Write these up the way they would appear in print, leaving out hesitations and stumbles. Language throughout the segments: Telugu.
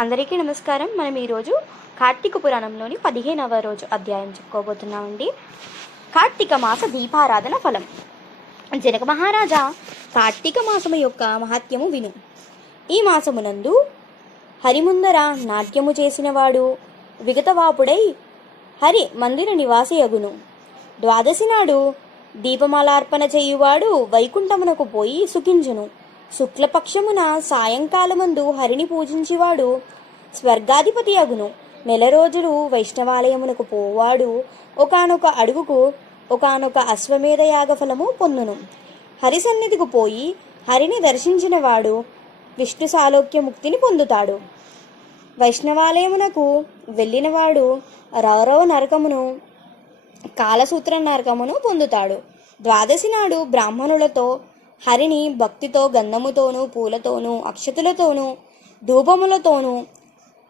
అందరికీ నమస్కారం. మనం ఈరోజు కార్తీక పురాణంలోని 15వ రోజు అధ్యాయం చెప్పుకోబోతున్నామండి. కార్తీక మాస దీపారాధన ఫలం. జనక మహారాజా, కార్తీక మాసము యొక్క మహత్యము విను. ఈ మాసమునందు హరిముందర నాట్యము చేసినవాడు విగతవాపుడై హరి మందిర నివాసియగును. ద్వాదశి నాడు దీపమాలార్పణ చేయువాడు వైకుంఠమునకు పోయి సుఖించును. శుక్లపక్షమున సాయంకాలమందు హరిని పూజించివాడు స్వర్గాధిపతి అగును. నెల రోజులు వైష్ణవాలయమునకు పోవాడు ఒకానొక అడుగుకు ఒకానొక అశ్వమేధ యాగఫలము పొందును. హరి సన్నిధికి పోయి హరిని దర్శించిన వాడు విష్ణు సాలోక్య ముక్తిని పొందుతాడు. వైష్ణవాలయమునకు వెళ్ళినవాడు రౌరవ నరకమును కాలసూత్ర నరకమును పొందుతాడు. ద్వాదశి నాడు బ్రాహ్మణులతో హరిని భక్తితో గంధముతోనూ పూలతోనూ అక్షతులతోనూ ధూపములతోనూ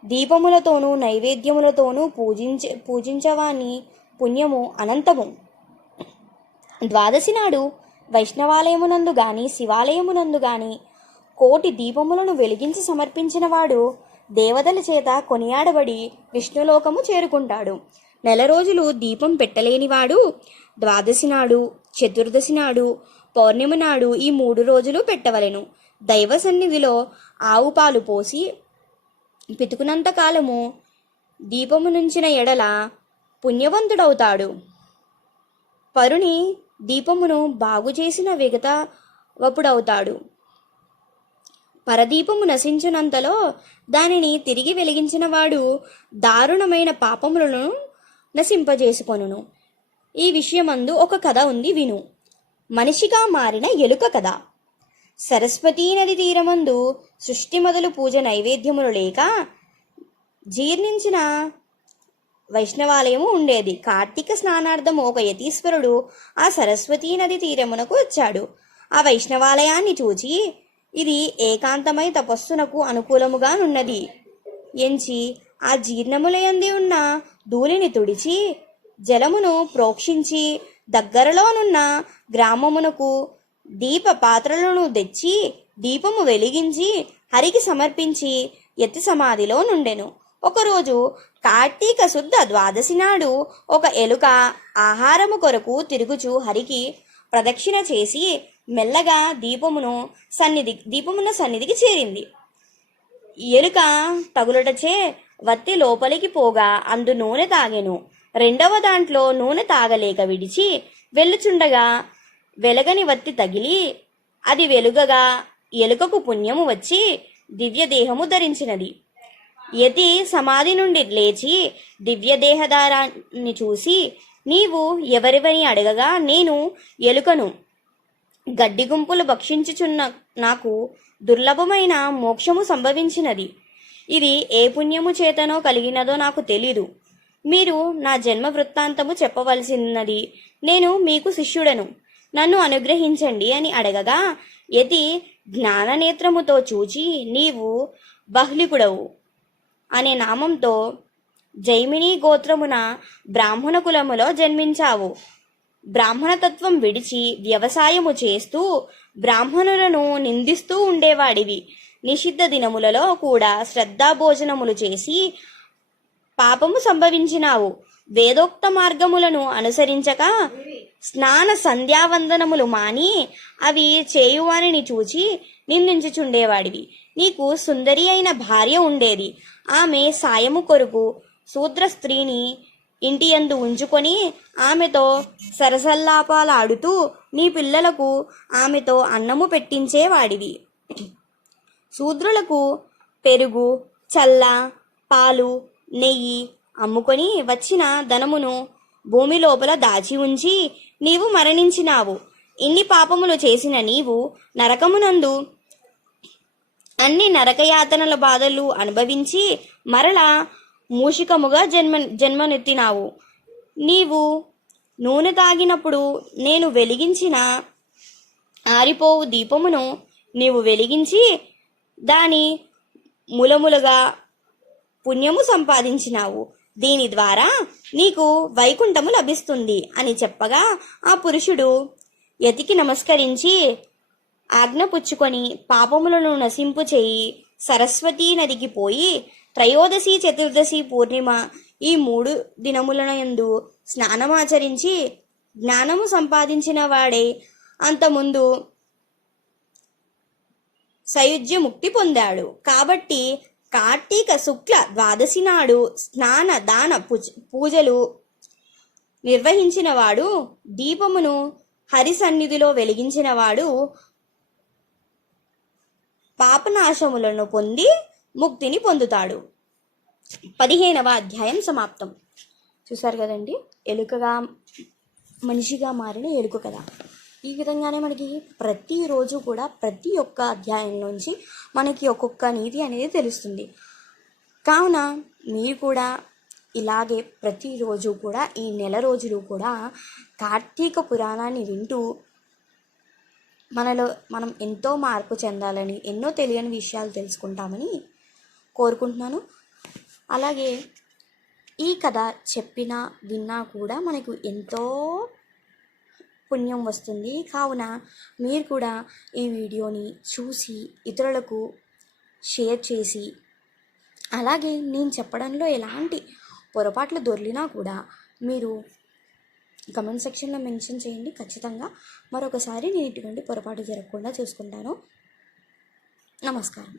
దీపములతోనూ నైవేద్యములతోనూ పూజించవాని పుణ్యము అనంతము. ద్వాదశి నాడు వైష్ణవాలయమునందు గాని శివాలయమునందు గాని కోటి దీపములను వెలిగించి సమర్పించినవాడు దేవతల చేత కొనియాడబడి విష్ణులోకము చేరుకుంటాడు. నెల రోజులు దీపం పెట్టలేనివాడు ద్వాదశి నాడు, చతుర్దశి నాడు, పౌర్ణమి నాడు ఈ 3 రోజులు పెట్టవలెను. దైవ సన్నిధిలో ఆవు పాలు పోసి పితుకునంత కాలము దీపము నుంచిన ఎడల పుణ్యవంతుడవుతాడు. పరుని దీపమును బాగు చేసిన విగతవపుడవుతాడు. పరదీపము నశించినంతలో దానిని తిరిగి వెలిగించిన వాడు దారుణమైన పాపములను నశింపజేసుకొనును. ఈ విషయమందు ఒక కథ ఉంది, విను. మనిషిగా మారిన ఎలుక కథ. సరస్వతీ నది తీరమందు సృష్టి మొదలు పూజ నైవేద్యములు లేక జీర్ణించిన వైష్ణవాలయము ఉండేది. కార్తీక స్నానార్థం ఒక యతీశ్వరుడు ఆ సరస్వతీ నది తీరమునకు వచ్చాడు. ఆ వైష్ణవాలయాన్ని చూచి ఇది ఏకాంతమై తపస్సునకు అనుకూలముగానున్నది ఎంచి ఆ జీర్ణములయంది ఉన్న ధూళిని తుడిచి జలమును ప్రోక్షించి దగ్గరలోనున్న గ్రామమునకు దీప పాత్రలను తెచ్చి దీపము వెలిగించి హరికి సమర్పించి యతి సమాధిలో నుండెను. ఒకరోజు కార్తీక శుద్ధ ద్వాదశి నాడు ఒక ఎలుక ఆహారము కొరకు తిరుగుచు హరికి ప్రదక్షిణ చేసి మెల్లగా దీపమున సన్నిధికి చేరింది. ఎలుక తగులటచే వత్తి లోపలికి పోగా అందు నూనె తాగెను. రెండవ దాంట్లో నూనె తాగలేక విడిచి వెళ్ళుచుండగా వెలగని వత్తి తగిలి అది వెలుగగా ఎలుకకు పుణ్యము వచ్చి దివ్యదేహము ధరించినది. యతి సమాధి నుండి లేచి దివ్యదేహదారాన్ని చూసి, నీవు ఎవరివని అడగగా, నేను ఎలుకను, గడ్డి గుంపులు భక్షించుచున్న నాకు దుర్లభమైన మోక్షము సంభవించినది. ఇది ఏ పుణ్యము చేతనో కలిగినదో నాకు తెలీదు. మీరు నా జన్మ వృత్తాంతము చెప్పవలసినది. నేను మీకు శిష్యుడను, నన్ను అనుగ్రహించండి అని అడగగా, యతి జ్ఞాననేత్రముతో చూచి, నీవు బహ్లికుడవు అనే నామంతో జైమిని గోత్రమున బ్రాహ్మణ కులములో జన్మించావు. బ్రాహ్మణతత్వం విడిచి వ్యవసాయము చేస్తూ బ్రాహ్మణులను నిందిస్తూ ఉండేవాడివి. నిషిద్ధ దినములలో కూడా శ్రద్ధాభోజనములు చేసి పాపము సంభవించినావు. వేదోక్త మార్గములను అనుసరించక స్నాన సంధ్యావందనములు మాని అవి చేయువారిని చూచి నిందించుచుండేవాడివి. నీకు సుందరి అయిన భార్య ఉండేది. ఆమె సాయము కొరకు శూద్ర స్త్రీని ఇంటి యందు ఉంచుకొని ఆమెతో సరసల్లాపాలాడుతూ నీ పిల్లలకు ఆమెతో అన్నము పెట్టించేవాడివి. శూద్రులకు పెరుగు, చల్ల, పాలు, నెయ్యి అమ్ముకొని వచ్చిన ధనమును భూమి లోపల దాచి ఉంచి నీవు మరణించినావు. ఇన్ని పాపములు చేసిన నీవు నరకమునందు అన్ని నరకయాతనల బాధలు అనుభవించి మరలా మూషికముగా జన్మనెత్తినావు. నీవు నూనె తాగినప్పుడు నేను వెలిగించిన ఆరిపోవు దీపమును నీవు వెలిగించి దాని మూలములుగా పుణ్యము సంపాదించినావు. దీని ద్వారా నీకు వైకుంఠము లభిస్తుంది అని చెప్పగా ఆ పురుషుడు యతికి నమస్కరించి ఆజ్ఞ పుచ్చుకొని పాపములను నశింపు చేయి సరస్వతీ నదికి పోయి త్రయోదశి చతుర్దశి పూర్ణిమ ఈ 3 దినములనందు స్నానమాచరించి జ్ఞానము సంపాదించిన వాడే అంతముందు సయుజ్య ముక్తి పొందాడు. కాబట్టి కార్తీక శుక్ల ద్వాదశి నాడు స్నాన దాన పూజలు నిర్వహించిన వాడు, దీపమును హరి సన్నిధిలో వెలిగించిన వాడు పాపనాశములను పొంది ముక్తిని పొందుతాడు. 15వ అధ్యాయం సమాప్తం. చూసారు కదండి, ఎలుకగా మనిషిగా మారిన ఎలుక కదా. ఈ విధంగానే మనకి ప్రతిరోజు కూడా ప్రతి ఒక్క అధ్యాయం నుంచి మనకి ఒక్కొక్క నీతి అనేది తెలుస్తుంది. కావున మీరు కూడా ఇలాగే ప్రతిరోజు కూడా ఈ నెల రోజులు కూడా కార్తీక పురాణాన్ని వింటూ మనం ఎంతో మార్పు చెందాలని, ఎన్నో తెలియని విషయాలు తెలుసుకుంటామని కోరుకుంటున్నాను. అలాగే ఈ కథ చెప్పినా విన్నా కూడా మనకు ఎంతో పుణ్యం వస్తుంది. కావున మీరు కూడా ఈ వీడియోని చూసి ఇతరులకు షేర్ చేసి, అలాగే నేను చెప్పడంలో ఎలాంటి పొరపాట్లు దొర్లినా కూడా మీరు కమెంట్ సెక్షన్లో మెన్షన్ చేయండి. ఖచ్చితంగా మరొకసారి నేను ఇటువంటి పొరపాటు జరగకుండా చూసుకుంటాను. నమస్కారం.